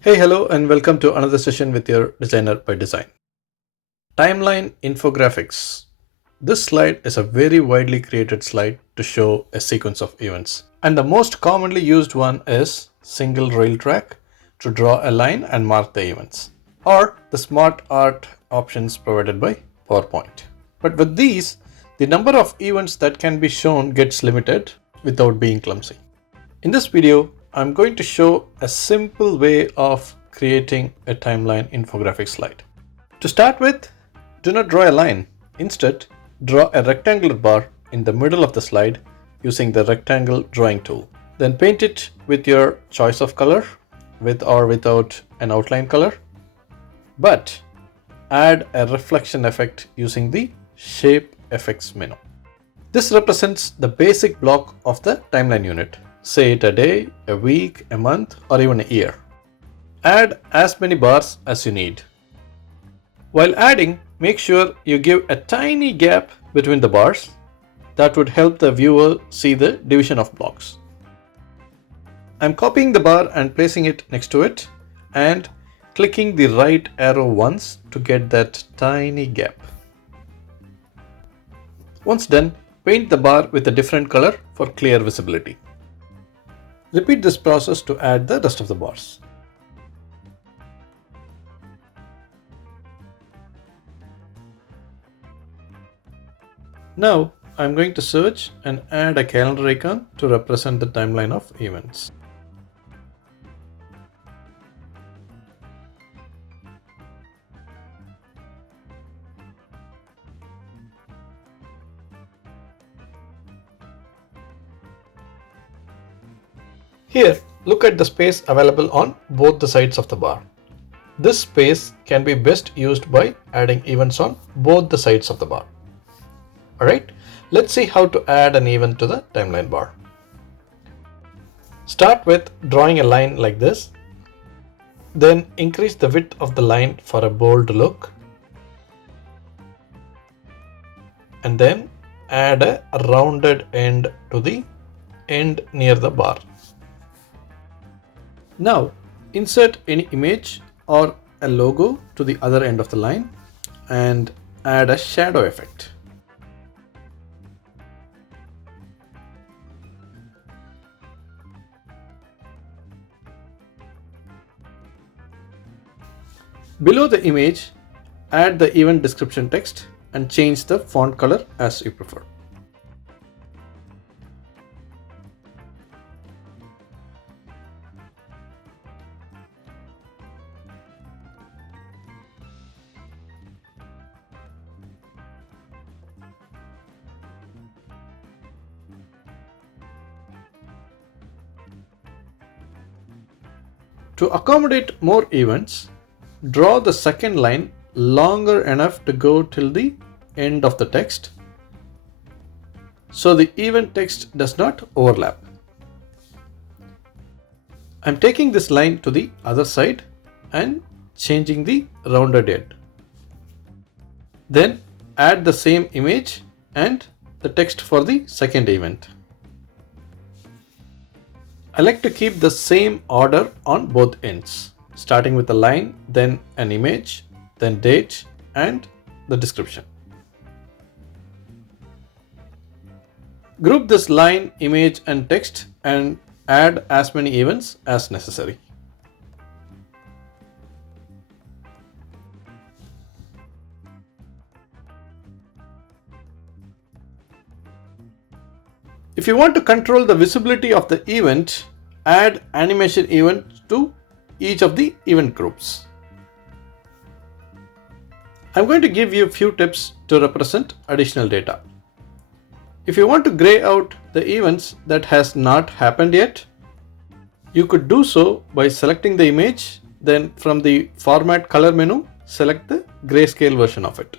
Hey, hello, and welcome to another session with your Designer by Design. Timeline Infographics. This slide is a very widely created slide to show a sequence of events. And the most commonly used one is single rail track to draw a line and mark the events, or the smart art options provided by PowerPoint. But with these, the number of events that can be shown gets limited without being clumsy. In this video, I'm going to show a simple way of creating a timeline infographic slide. To start with, do not draw a line. Instead, draw a rectangular bar in the middle of the slide using the rectangle drawing tool. Then paint it with your choice of color, with or without an outline color. But add a reflection effect using the Shape Effects menu. This represents the basic block of the timeline unit. Say it a day, a week, a month, or even a year. Add as many bars as you need. While adding, make sure you give a tiny gap between the bars. That would help the viewer see the division of blocks. I'm copying the bar and placing it next to it and clicking the right arrow once to get that tiny gap. Once done, paint the bar with a different color for clear visibility. Repeat this process to add the rest of the bars. Now I'm going to search and add a calendar icon to represent the timeline of events. Here, look at the space available on both the sides of the bar. This space can be best used by adding events on both the sides of the bar. Alright, let's see how to add an event to the timeline bar. Start with drawing a line like this. Then increase the width of the line for a bold look. And then add a rounded end to the end near the bar. Now insert any image or a logo to the other end of the line and add a shadow effect. Below the image, add the event description text and change the font color as you prefer. To accommodate more events, draw the second line longer enough to go till the end of the text, so the event text does not overlap. I'm taking this line to the other side and changing the rounded end. Then add the same image and the text for the second event. I like to keep the same order on both ends, starting with a line, then an image, then date, and the description. Group this line, image, and text and add as many events as necessary. If you want to control the visibility of the event, add animation event to each of the event groups. I'm going to give you a few tips to represent additional data. If you want to gray out the events that has not happened yet, you could do so by selecting the image, then from the Format Color menu, select the grayscale version of it.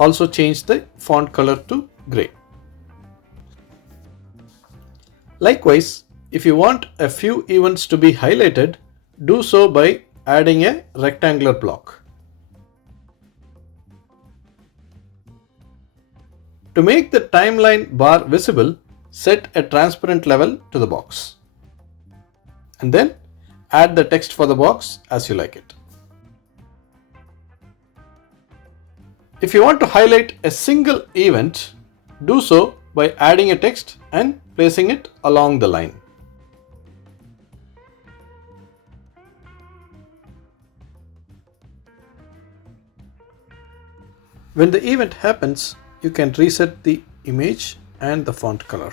Also change the font color to gray. Likewise, if you want a few events to be highlighted, do so by adding a rectangular block. To make the timeline bar visible, set a transparent level to the box. And then add the text for the box as you like it. If you want to highlight a single event, do so by adding a text and placing it along the line. When the event happens, you can reset the image and the font color.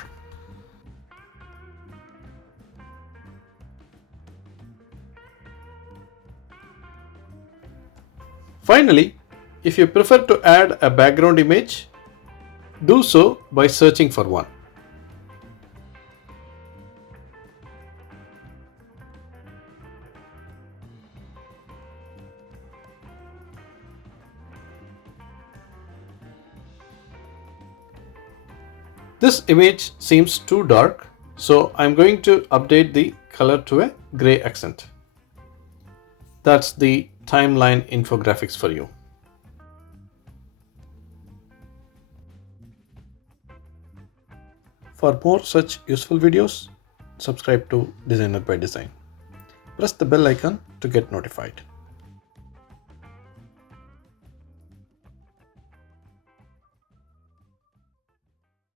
Finally, if you prefer to add a background image, do so by searching for one. This image seems too dark, so I'm going to update the color to a gray accent. That's the Timeline Infographics for you. For more such useful videos, subscribe to Designer by Design. Press the bell icon to get notified.